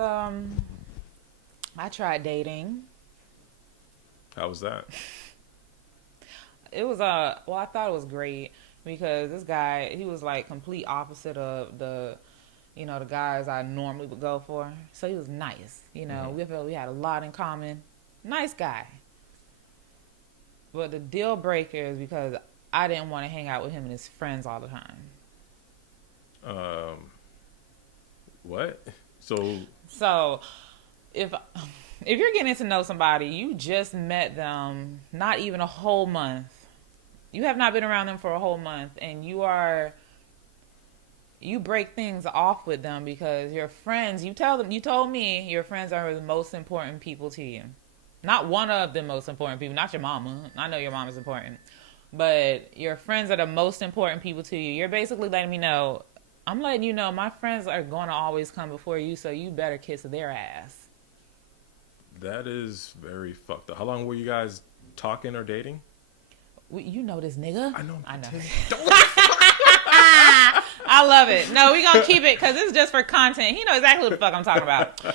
I tried dating. How was that? It was well, I thought it was great because this guy, he was like complete opposite of the guys I normally would go for. So he was nice. Hmm. We had a lot in common. Nice guy. But the deal breaker is because I didn't want to hang out with him and his friends all the time. Um, what? So, So if if you're getting to know somebody, you just met them not even a whole month. You have not been around them for a whole month, and you break things off with them because your friends, you told me your friends are the most important people to you. Not one of the most important people, not your mama. I know your mom is important. But your friends are the most important people to you. You're basically letting me know, I'm letting you know my friends are going to always come before you, so you better kiss their ass. that is very fucked up. How long were you guys talking or dating? You know this nigga. I know. I know. Don't. I love it. No, we gonna keep it because it's just for content. He know exactly what the fuck I'm talking about. No,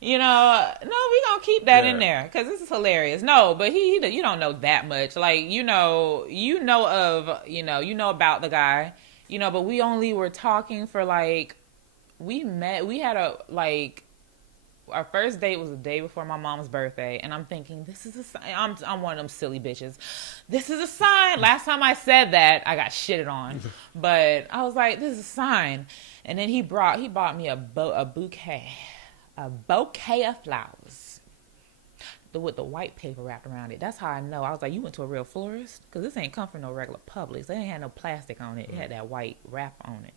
we gonna keep that in Yeah. there because this is hilarious. No, but you don't know that much. Like you know about the guy, but we only were talking for like we had a like our first date was the day before my mom's birthday, and I'm thinking this is a sign. I'm one of them silly bitches. This is a sign. Last time I said that, I got shitted on, but I was like, this is a sign. And then he bought me a bouquet of flowers with the white paper wrapped around it. That's how I know. I was like, you went to a real florist because this ain't come from no regular Publix. They ain't had no plastic on it. It had that white wrap on it.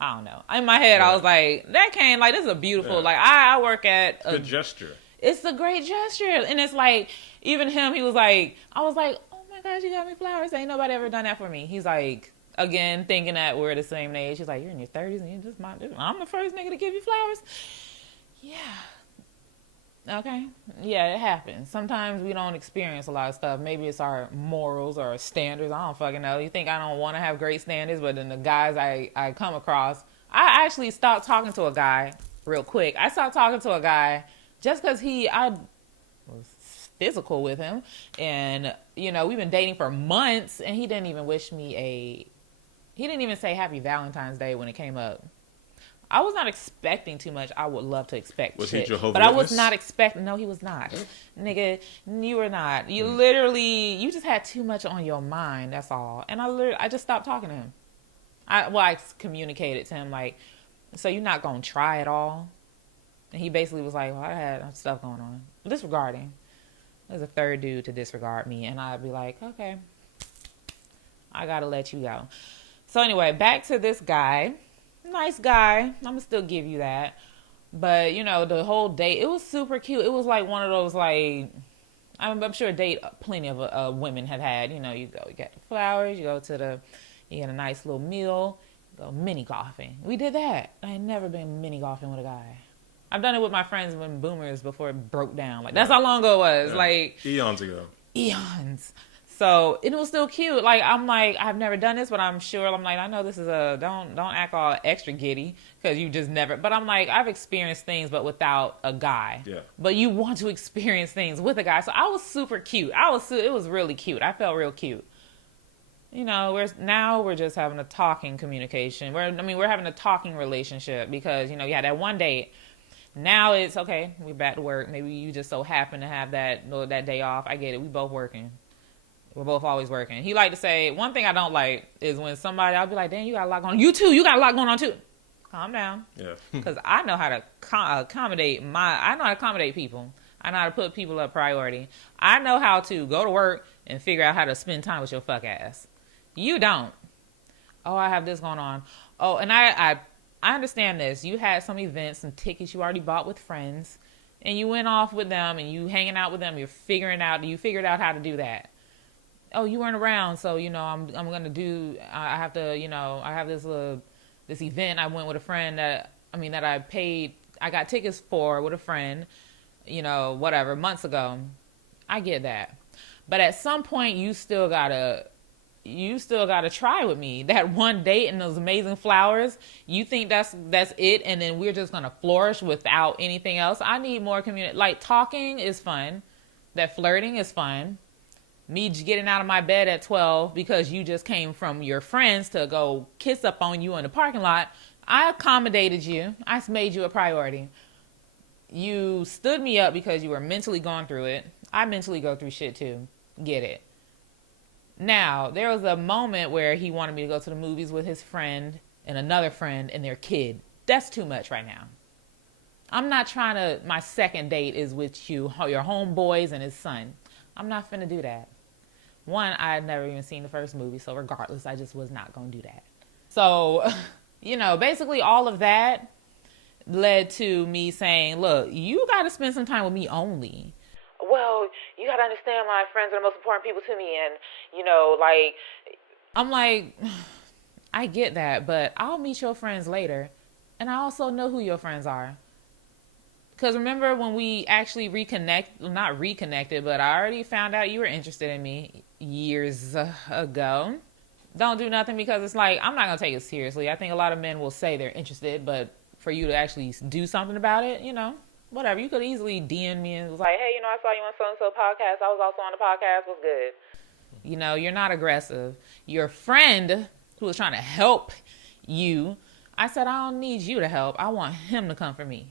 I don't know. In my head, I Yeah. was like, that came like this is a beautiful. Yeah. Like I work at Good gesture. it's a great gesture, and it's like even him. He was like, I was like, oh my gosh, you got me flowers. Ain't nobody ever done that for me. He's like, again, thinking that we're the same age. He's like, you're in your 30s, and I'm the first nigga to give you flowers. Yeah. Okay. Yeah, it happens. Sometimes we don't experience a lot of stuff. Maybe it's our morals or our standards. I don't fucking know. You think I don't want to have great standards, but then the guys I come across, I actually stopped talking to a guy real quick. I stopped talking to a guy just because I was physical with him. And, we've been dating for months, and he didn't even say Happy Valentine's Day when it came up. I was not expecting too much. I would love to expect Was shit. he Jehovah's But I was Witness? not expecting. No, he was not. Nigga, you were not. You literally, you just had too much on your mind. That's all. And I just stopped talking to him. I communicated to him like, so you're not going to try at all? And he basically was like, well, I had stuff going on. Disregarding. There's a third dude to disregard me. And I'd be like, okay, I got to let you go. So anyway, back to this guy. Nice guy. I'm gonna still give you that. But the whole date, it was super cute. It was like one of those like I'm sure a date plenty of women have had. You get the flowers, you get a nice little meal, you go mini golfing. We did that. I had never been mini golfing with a guy. I've done it with my friends when boomers before it broke down. Like that's how long ago it was. Yeah. Like Eons ago. eons. So it was still cute. Like I'm like I've never done this, but I'm sure I'm like I know this is don't act all extra giddy because you just never. But I'm like I've experienced things, but without a guy. Yeah. But you want to experience things with a guy, so I was super cute. It was really cute. I felt real cute. We're just having a talking communication. We're having a talking relationship because you had that one date. Now it's okay. We're back to work. Maybe you just so happen to have that day off. I get it. We both working. We're both always working. He like to say, one thing I don't like is when I'll be like, damn, you got a lot going on. You too, you got a lot going on too. Calm down. Yeah. Because I know how to accommodate people. I know how to put people up priority. I know how to go to work and figure out how to spend time with your fuck ass. You don't. Oh, I have this going on. Oh, and I understand this. You had some events, some tickets you already bought with friends, and you went off with them and you hanging out with them. You figured out how to do that. Oh, you weren't around, so I'm gonna do. I have to, I have this event. I went with a friend that I paid. I got tickets for with a friend, whatever months ago. I get that, but at some point you still gotta you still got to try with me. That one date and those amazing flowers, you think that's it, and then we're just going to flourish without anything else? I need more community. Like, talking is fun. That flirting is fun. Me getting out of my bed at 12 because you just came from your friends to go kiss up on you in the parking lot. I accommodated you. I made you a priority. You stood me up because you were mentally going through it. I mentally go through shit too. Get it. Now, there was a moment where he wanted me to go to the movies with his friend and another friend and their kid. That's too much right now. I'm not trying to, my second date is with you, your homeboys and his son. I'm not finna do that. One, I had never even seen the first movie, so regardless, I just was not gonna do that. So, basically all of that led to me saying, look, you gotta spend some time with me only. Well, you gotta understand my friends are the most important people to me, and I'm like, I get that, but I'll meet your friends later, and I also know who your friends are. Because remember when we actually not reconnected, but I already found out you were interested in me years ago. Don't do nothing because it's like, I'm not going to take it seriously. I think a lot of men will say they're interested, but for you to actually do something about it, whatever. You could easily DM me and was like, hey, I saw you on so-and-so podcast. I was also on the podcast. What's good? You're not aggressive. Your friend who was trying to help you, I said, I don't need you to help. I want him to come for me.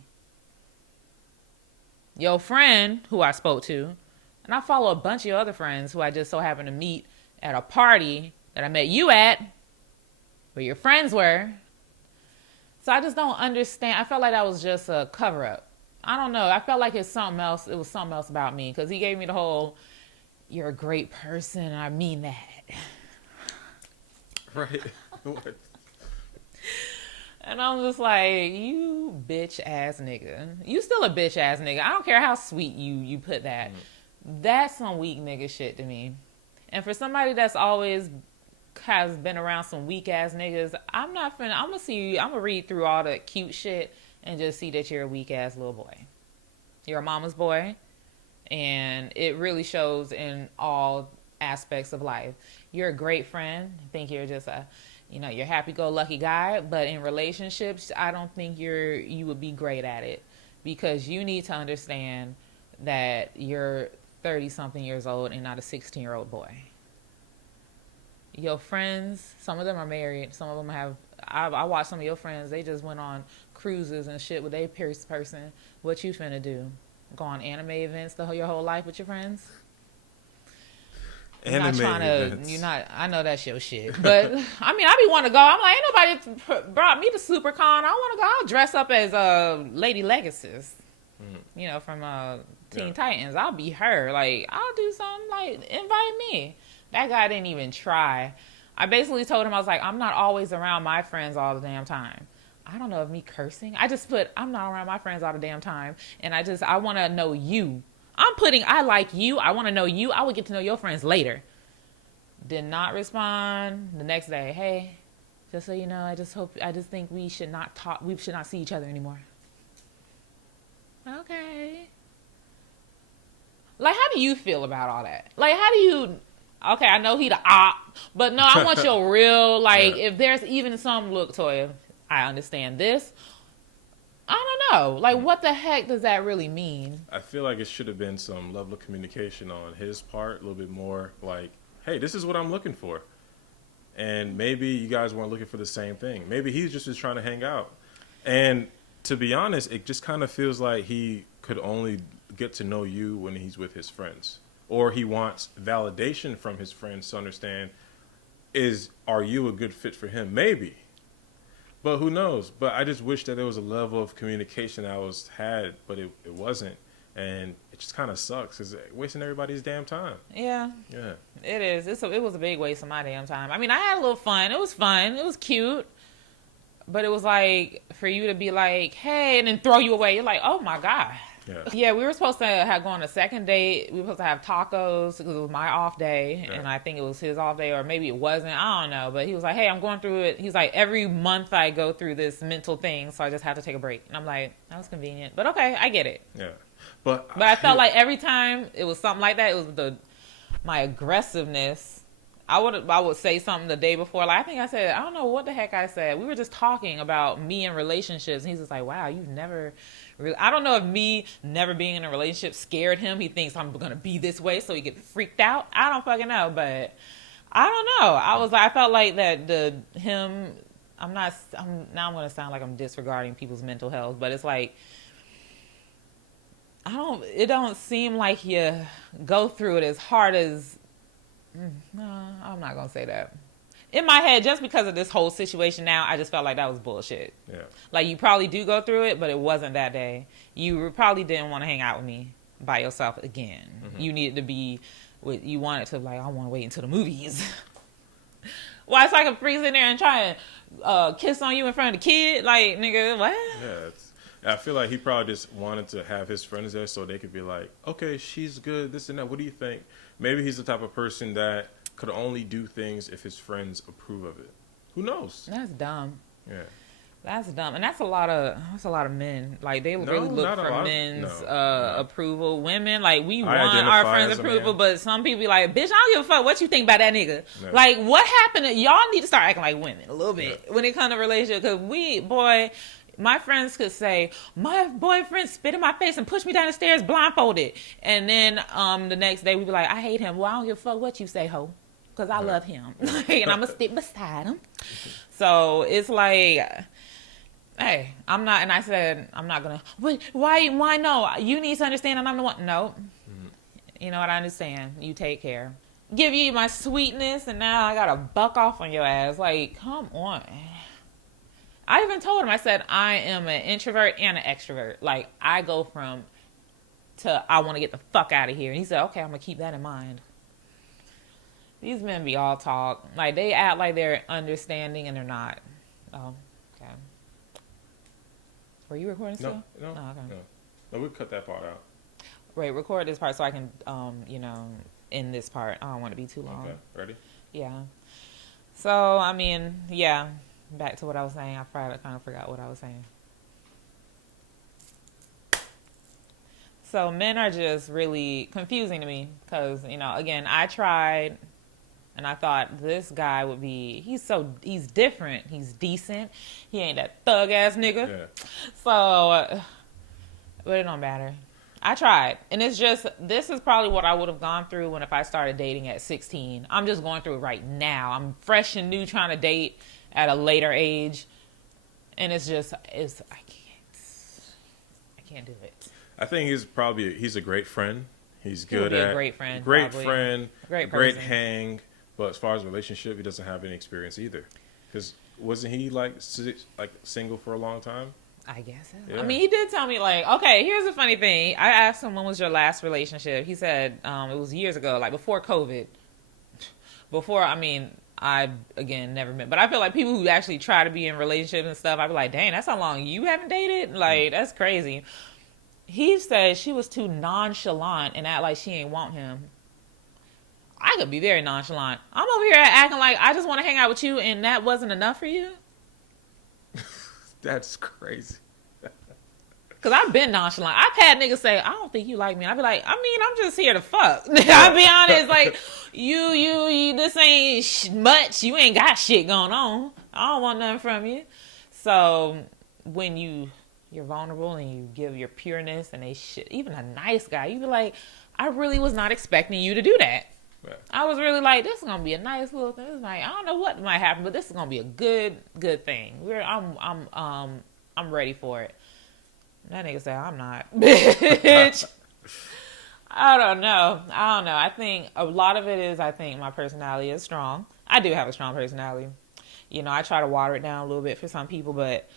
Your friend who I spoke to, and I follow a bunch of your other friends who I just so happened to meet at a party that I met you at, where your friends were. So I just don't understand. I felt like that was just a cover-up. I don't know. I felt like it's something else. It was something else about me because he gave me the whole, you're a great person, and I mean that. Right. What? And I'm just like, you bitch ass nigga. You still a bitch ass nigga. I don't care how sweet you put that. That's some weak nigga shit to me. And for somebody that's always has been around some weak ass niggas, I'm gonna read through all the cute shit and just see that you're a weak ass little boy. You're a mama's boy. And it really shows in all aspects of life. You're a great friend. I think you're just you're happy-go-lucky guy, but in relationships, I don't think you would be great at it because you need to understand that you're 30-something years old and not a 16-year-old boy. Your friends, some of them are married. Some of them have, I watched some of your friends, they just went on cruises and shit with their person. What you finna do? Go on anime events your whole life with your friends? I know that's your shit. But, I be wanting to go. I'm like, ain't nobody brought me to SuperCon. I want to go. I'll dress up as Lady Legacy, from Teen Titans. I'll be her. Like, I'll do something. Invite me. That guy didn't even try. I basically told him, I was like, I'm not always around my friends all the damn time. I don't know if me cursing. I just put, I'm not around my friends all the damn time. And I want to know you. I like you. I want to know you. I would get to know your friends later. Did not respond. The next day, hey, just so you know, I just think we should not talk. We should not see each other anymore. Okay. How do you feel about all that? Okay, I know he the op, but no, I want your real, if there's even some look, Toya, I understand this. I don't know. What the heck does that really mean? I feel like it should have been some level of communication on his part, a little bit more hey, this is what I'm looking for. And maybe you guys weren't looking for the same thing. Maybe he's just trying to hang out. And to be honest, it just kind of feels like he could only get to know you when he's with his friends. Or he wants validation from his friends to understand, are you a good fit for him? Maybe. But who knows? But I just wish that there was a level of communication that had, but it wasn't. And it just kind of sucks. It's wasting everybody's damn time. Yeah. Yeah. It is. It was a big waste of my damn time. I had a little fun. It was fun. It was cute. But it was for you to be like, hey, and then throw you away. You're like, oh my God. Yeah. Yeah, we were supposed to have gone on a second date. We were supposed to have tacos because it was my off day. Yeah. And I think it was his off day, or maybe it wasn't. I don't know. But he was like, hey, I'm going through it. He's like, every month I go through this mental thing, so I just have to take a break. And I'm like, that was convenient. But okay, I get it. Yeah. But I felt like every time it was something like that, it was my aggressiveness. I would say something the day before. Like I think I said, I don't know what the heck I said. We were just talking about me and relationships, and he's just like, "Wow, you've never really." I don't know if me never being in a relationship scared him. He thinks I'm gonna be this way, so he get freaked out. I don't fucking know, but I don't know. I felt like that now I'm gonna sound like I'm disregarding people's mental health, but it's like it don't seem like you go through it as hard as. No, I'm not gonna say that. In my head, just because of this whole situation now, I just felt like that was bullshit. Yeah. Like you probably do go through it, but it wasn't that day. You probably didn't want to hang out with me by yourself again. Mm-hmm. You needed to be you wanted to I want to wait until the movies. Well, it's like I'm freezing there and trying to kiss on you in front of the kid. Like, nigga, what? Yeah, I feel like he probably just wanted to have his friends there so they could be like, okay, she's good, this and that. What do you think? Maybe he's the type of person that could only do things if his friends approve of it. Who knows? That's dumb. Yeah. That's dumb, and that's a lot of men. Like they really look for men's approval. Women, like we want our friends' approval, but some people be like, "Bitch, I don't give a fuck what you think about that nigga." No. Like, what happened? Y'all need to start acting like women a little bit when it comes to relationship. Because my friends could say, "My boyfriend spit in my face and pushed me down the stairs blindfolded," and then the next day we be like, "I hate him." Well, I don't give a fuck what you say, ho, because I love him, and I'm gonna stick beside him. So it's like. Hey, I'm not, and I said, I'm not gonna, why no? You need to understand that I'm the one. No. Mm-hmm. You know what? I understand. You take care. Give you my sweetness, and now I gotta buck off on your ass. Like, come on. I even told him, I said, I am an introvert and an extrovert. Like, I go from to, I want to get the fuck out of here. And he said, okay, I'm gonna keep that in mind. These men be all talk. Like, they act like they're understanding, and they're not. Oh, okay. Were you recording still? No. Oh, okay. No, we'll cut that part out. Right, record this part so I can, end this part. I don't want to be too long. Okay, ready? Yeah. So, I mean, yeah, back to what I was saying. I kind of forgot what I was saying. So, men are just really confusing to me because, again, I tried... And I thought this guy would be, he's different. He's decent. He ain't that thug ass nigga. Yeah. So, but it don't matter. I tried. And it's just, this is probably what I would have gone through if I started dating at 16. I'm just going through it right now. I'm fresh and new trying to date at a later age. And I can't do it. I think he's a great friend. He's good at. A great friend. Great friend. Great hang. But as far as relationship, he doesn't have any experience either. Because wasn't he like single for a long time? I guess so. Yeah. I mean, he did tell me okay, here's a funny thing. I asked him when was your last relationship. He said it was years ago, like before COVID. I again never met, but I feel like people who actually try to be in relationships and stuff, I'd be like, dang, that's how long you haven't dated. Like that's crazy. He said she was too nonchalant and act like she ain't want him. I could be very nonchalant. I'm over here acting like I just want to hang out with you and that wasn't enough for you. That's crazy. Because I've been nonchalant. I've had niggas say, I don't think you like me. And I'd be like, I'm just here to fuck. I'll be honest. Like, you this ain't much. You ain't got shit going on. I don't want nothing from you. So when you're vulnerable and you give your pureness and even a nice guy, you be like, I really was not expecting you to do that. Right. I was really like, this is gonna be a nice little thing. It's like, I don't know what might happen, but this is gonna be a good thing. I'm ready for it. That nigga said, I'm not. Bitch. I don't know. I think a lot of it is, my personality is strong. I do have a strong personality. I try to water it down a little bit for some people, but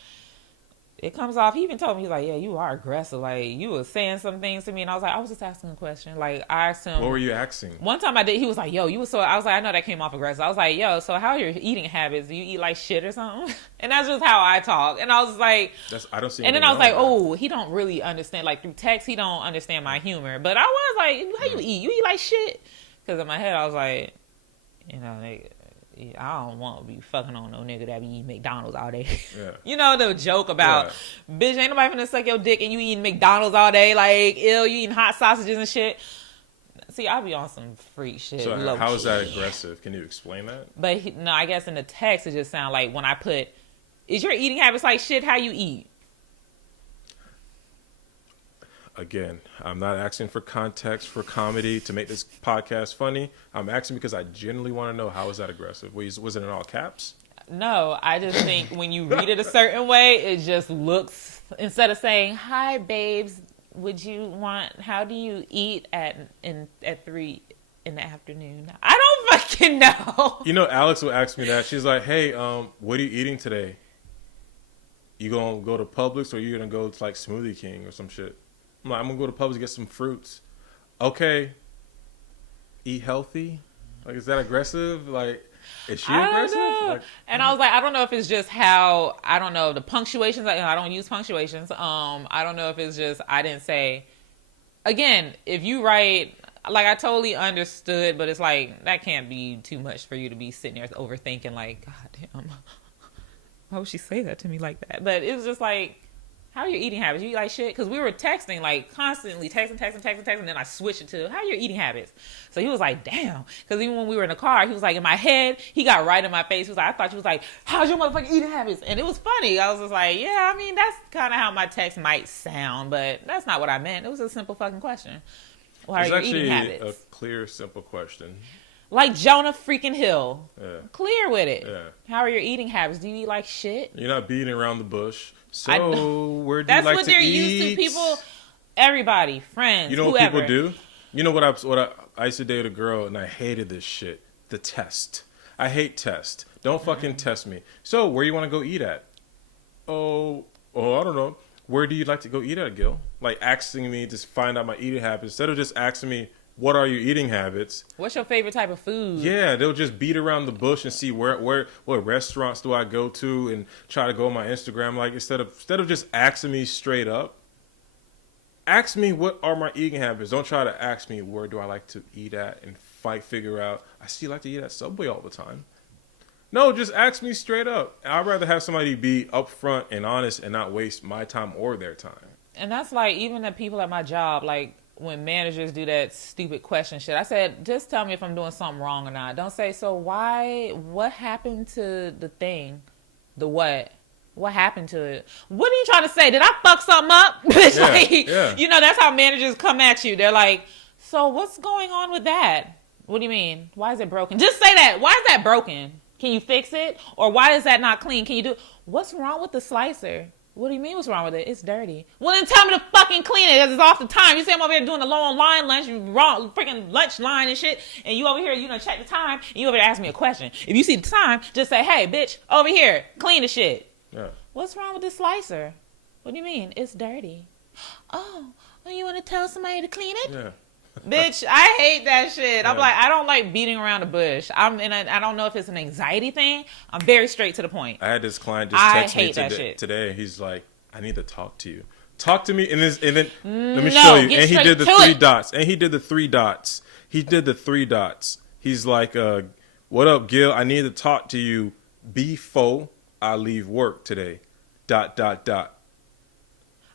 it comes off. He even told me, he's like, yeah, you are aggressive. Like, you were saying some things to me. And I was like, I was just asking a question. Like, I asked him. What were you asking? One time I did. He was like, yo, you were so. I was like, I know that came off aggressive. I was like, yo, so how are your eating habits? Do you eat like shit or something? And that's just how I talk. And I was like. I don't see. And then I was like, oh, he don't really understand. Like, through text, he don't understand my humor. But I was like, how you eat? You eat like shit? Because in my head, I was like, I don't want to be fucking on no nigga that be eating McDonald's all day. Yeah. The joke about, bitch, ain't nobody finna suck your dick and you eating McDonald's all day. Like, ew, you eating hot sausages and shit. See, I be on some freak shit. So low how is key. that aggressive? Can you explain that? But no, I guess in the text it just sounds like when I put, is your eating habits like shit? How you eat? Again, I'm not asking for context for comedy to make this podcast funny. I'm asking because I genuinely want to know, how is that aggressive? Was it in all caps? No, I just think when you read it a certain way, it just looks, instead of saying, "Hi, babes, how do you eat at 3 in the afternoon?" I don't fucking know. You know, Alex will ask me that. She's like, "Hey, what are you eating today? You gonna go to Publix or you gonna go to like Smoothie King or some shit?" I'm like, "I'm gonna go to Publix to get some fruits." Okay. Eat healthy? Like, is that aggressive? Like, is she aggressive? Like, and I was like, I don't know if it's just how, I don't know, the punctuations. I don't use punctuations. I don't know if it's just, I didn't say, again, if you write, like, I totally understood, but it's like, that can't be too much for you to be sitting there overthinking, like, God damn, why would she say that to me like that? But it was just like, how are your eating habits? You eat like shit? Because we were texting, like, constantly, texting, and then I switched it to, how are your eating habits? So he was like, damn. Because even when we were in the car, he was like, in my head, he got right in my face. He was like, I thought you was like, how's your motherfucking eating habits? And it was funny. I was just like, yeah, I mean, that's kind of how my text might sound, but that's not what I meant. It was a simple fucking question. What are your eating habits? A clear, simple question. Like Jonah freaking Hill. Yeah. Clear with it. Yeah. How are your eating habits? Do you eat like shit? You're not beating around the bush. So where do That's you like what to they're eat? used to. People, everybody, friends, You know whoever. what people do? You know what I used to date a girl and I hated this shit. The test. I hate test. Don't fucking test me. So where you want to go eat at? Oh, I don't know. Where do you like to go eat at, Gil? Like asking me to find out my eating habits instead of just asking me, what are your eating habits? What's your favorite type of food? Yeah, they'll just beat around the bush and see what restaurants do I go to and try to go on my Instagram. Like instead of just asking me straight up, ask me what are my eating habits. Don't try to ask me where do I like to eat at and figure out. I see you like to eat at Subway all the time. No, just ask me straight up. I'd rather have somebody be upfront and honest and not waste my time or their time. And that's like even the people at my job, like when managers do that stupid question shit. I said, just tell me if I'm doing something wrong or not. Don't say, so what happened to the thing? The what? What happened to it? What are you trying to say? Did I fuck something up? It's Yeah. You know, that's how managers come at you. They're like, so what's going on with that? What do you mean? Why is it broken? Just say that. Why is that broken? Can you fix it? Or why is that not clean? Can you do, what's wrong with the slicer? What do you mean what's wrong with it? It's dirty. Well, then tell me to fucking clean it because it's off the time. You say I'm over here doing the long line lunch, wrong freaking lunch line and shit, and you over here, you know, check the time, and you over there ask me a question. If you see the time, just say, hey, bitch, over here, clean the shit. Yeah. What's wrong with this slicer? What do you mean? It's dirty. Oh, well, you want to tell somebody to clean it? Yeah. Bitch, I hate that shit. I'm Yeah. like, I don't like beating around the bush. I don't know if it's an anxiety thing. I'm very straight to the point. I had this client just I text me hate that shit. today. He's like, I need to talk to you. Talk to me. And then let me No, show you. get And he did the straight to three it. dots. And he did the three dots. He did the three dots. He's like, what up, Gil? I need to talk to you before I leave work today. ...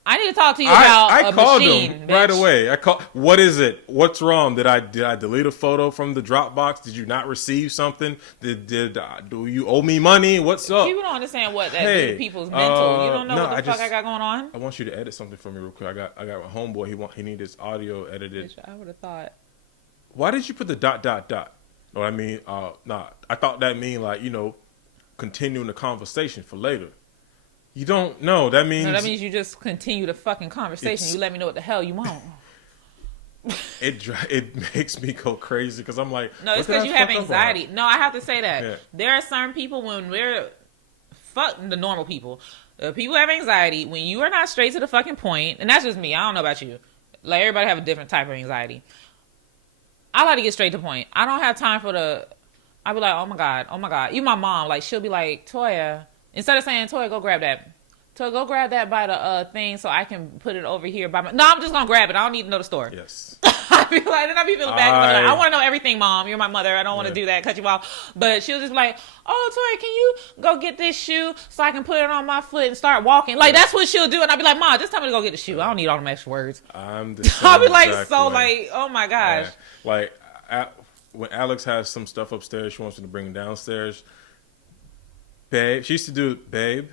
I need to talk to you about I a called machine, him bitch. right away. What is it? What's wrong? Did I delete a photo from the Dropbox? Did you not receive something? Do you owe me money? What's up? People don't understand what that Hey, do to people's mental. You don't know no, what the fuck I got going on? I want you to edit something for me real quick. I got a homeboy. He needs his audio edited. Bitch, I would have thought. Why did you put the ... No, I mean, I thought that mean like, you know, continuing the conversation for later. You don't know. That means... No, that means you just continue the fucking conversation. You let me know what the hell you want. It makes me go crazy because I'm like... No, it's what did because I you have fuck up anxiety. on? No, I have to say that. Yeah. There are some people when we're... Fuck the normal people. People have anxiety. When you are not straight to the fucking point, and that's just me. I don't know about you. Like, everybody have a different type of anxiety. I like to get straight to the point. I don't have time for the... I'll be like, oh my God. Even my mom, like, she'll be like, Toya... Instead of saying, Toya, go grab that. Toya, go grab that by the thing so I can put it over here by my... No, I'm just going to grab it. I don't need to know the store. Yes. I be like, then I be feeling bad. 'Cause I'm like, I want to know everything, Mom. You're my mother. I don't want to do that, cut you off. But she'll just be like, oh, Tori, can you go get this shoe so I can put it on my foot and start walking? Like, that's what she'll do. And I'll be like, Mom, just tell me to go get the shoe. I don't need all them extra words. I'm the same I'll be like, exact so way. like, oh my gosh. Yeah. Like, when Alex has some stuff upstairs, she wants me to bring it downstairs. Babe, she used to do, babe,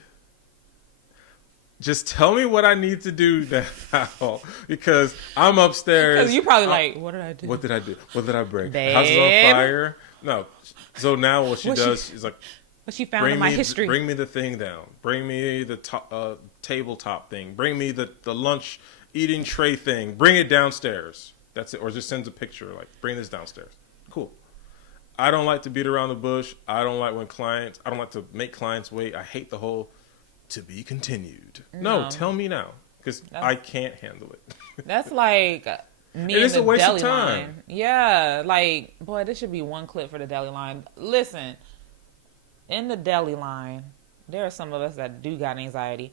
just tell me what I need to do now, because I'm upstairs. Because you probably like, what did I do? What did I do? What did I break? Babe. House is on fire. No. So now what she does is like, what she found in my history. Bring me the thing down. Bring me the tabletop thing. Bring me the lunch eating tray thing. Bring it downstairs. That's it. Or just sends a picture like, bring this downstairs. Cool. I don't like to beat around the bush. I don't like I don't like to make clients wait. I hate the whole to be continued. No, tell me now, because I can't handle it. That's like me and it's the a waste deli of time. line. Yeah, like, boy, this should be one clip for the deli line. Listen, in the deli line, there are some of us that do got anxiety,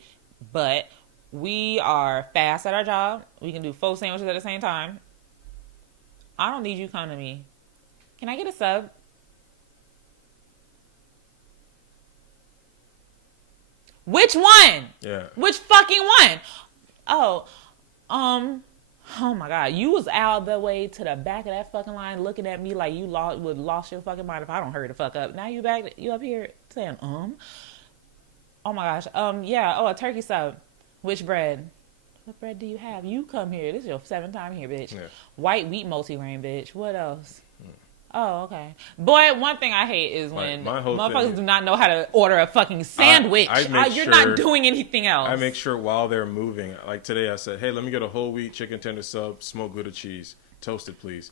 but we are fast at our job. We can do 4 sandwiches at the same time. I don't need you coming to me. Can I get a sub? Which one? Yeah. Which fucking one? Oh my God. You was out the way to the back of that fucking line looking at me like you would lost your fucking mind if I don't hurry the fuck up. Now you up here saying, Oh my gosh. Yeah. Oh, a turkey sub. Which bread? What bread do you have? You come here. This is your 7th time here, bitch. Yeah. White wheat multigrain, bitch. What else? Oh, okay. Boy, one thing I hate is when motherfuckers do not know how to order a fucking sandwich. You're not doing anything else. I make sure while they're moving, like today I said, hey, let me get a whole wheat chicken tender sub, smoked Gouda cheese, toasted please.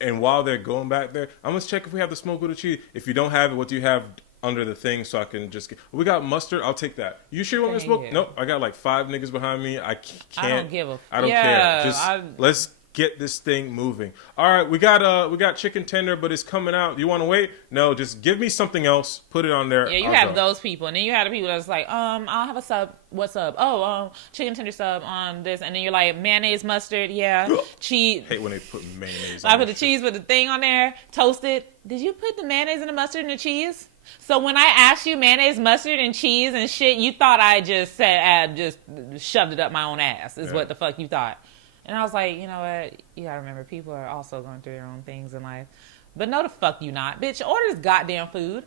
And while they're going back there, I'm going to check if we have the smoked Gouda cheese. If you don't have it, what do you have under the thing so I can just get... We got mustard, I'll take that. You sure you want me to smoke? Nope, I got like 5 niggas behind me. I can't... I don't give a... I don't care. Let's get this thing moving. All right, we got chicken tender, but it's coming out. You want to wait? No, just give me something else. Put it on there. Yeah, you have those people, and then you have the people that's like, I'll have a sub. What's up? Oh, chicken tender sub on this, and then you're like, mayonnaise, mustard, yeah, cheese. Hate when they put mayonnaise. I put the cheese with the thing on there, toasted. Did you put the mayonnaise and the mustard and the cheese? So when I asked you mayonnaise, mustard, and cheese and shit, you thought I just said I just shoved it up my own ass. Is what the fuck you thought. And I was like, you know what? You gotta remember, people are also going through their own things in life. But no, the fuck you not, bitch. Order this goddamn food.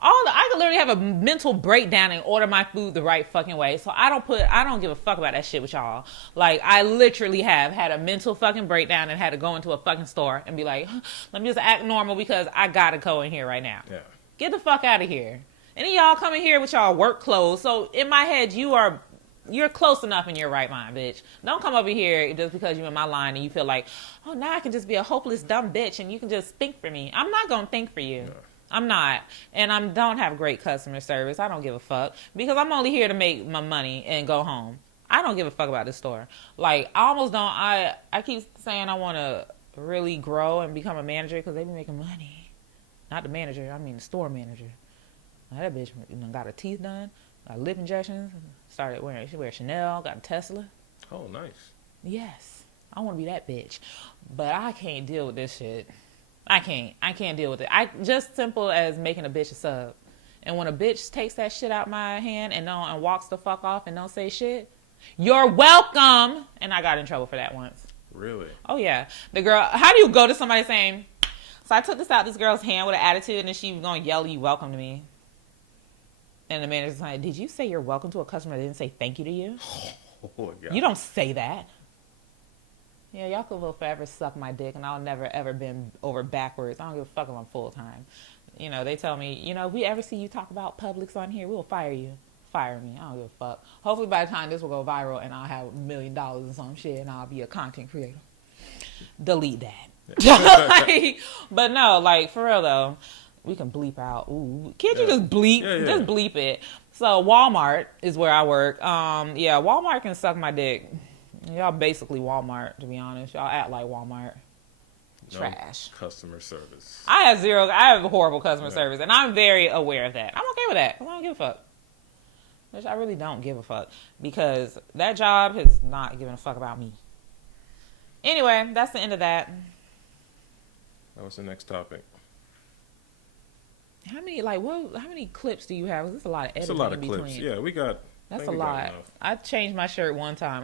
I could literally have a mental breakdown and order my food the right fucking way. So I don't give a fuck about that shit with y'all. Like, I literally have had a mental fucking breakdown and had to go into a fucking store and be like, let me just act normal because I gotta go in here right now. Yeah. Get the fuck out of here. And then y'all come in here with y'all work clothes. So in my head, you're close enough in your right mind, bitch. Don't come over here just because you're in my line and you feel like, oh, now I can just be a hopeless, dumb bitch and you can just think for me. I'm not going to think for you. No. I'm not. And I don't have great customer service. I don't give a fuck because I'm only here to make my money and go home. I don't give a fuck about this store. Like, I almost don't. I keep saying I want to really grow and become a manager because they be making money. Not the manager. I mean the store manager. Now, that bitch got her teeth done. Got lip injections. She wears Chanel. Got a Tesla. Oh, nice. Yes. I want to be that bitch. But I can't deal with this shit. I can't deal with it. Just simple as making a bitch a sub. And when a bitch takes that shit out my hand and walks the fuck off and don't say shit, you're welcome. And I got in trouble for that once. Really? Oh, yeah. The girl, how do you go to somebody saying, so I took this out this girl's hand with an attitude and then she was going to yell, you welcome to me. And the manager's like, did you say you're welcome to a customer that didn't say thank you to you? Oh, my God. You don't say that. Yeah, y'all could forever suck my dick and I'll never ever bend over backwards. I don't give a fuck if I'm full time. You know, they tell me, if we ever see you talk about Publix on here, we'll fire you. Fire me. I don't give a fuck. Hopefully by the time this will go viral and I'll have $1 million and some shit and I'll be a content creator. Delete that. But no, like, for real though. We can bleep out. Ooh, can't you just bleep? Yeah. Just bleep it. So Walmart is where I work. Walmart can suck my dick. Y'all basically Walmart, to be honest. Y'all act like Walmart. Trash. No customer service. I have horrible customer service, and I'm very aware of that. I'm okay with that. I don't give a fuck. Which I really don't give a fuck because that job has not given a fuck about me. Anyway, that's the end of that. That was the next topic. How many how many clips do you have? 'Cause there's a lot of It's a editing lot in of clips. between. Yeah, we got. I That's think a we got lot. enough. I changed my shirt one time.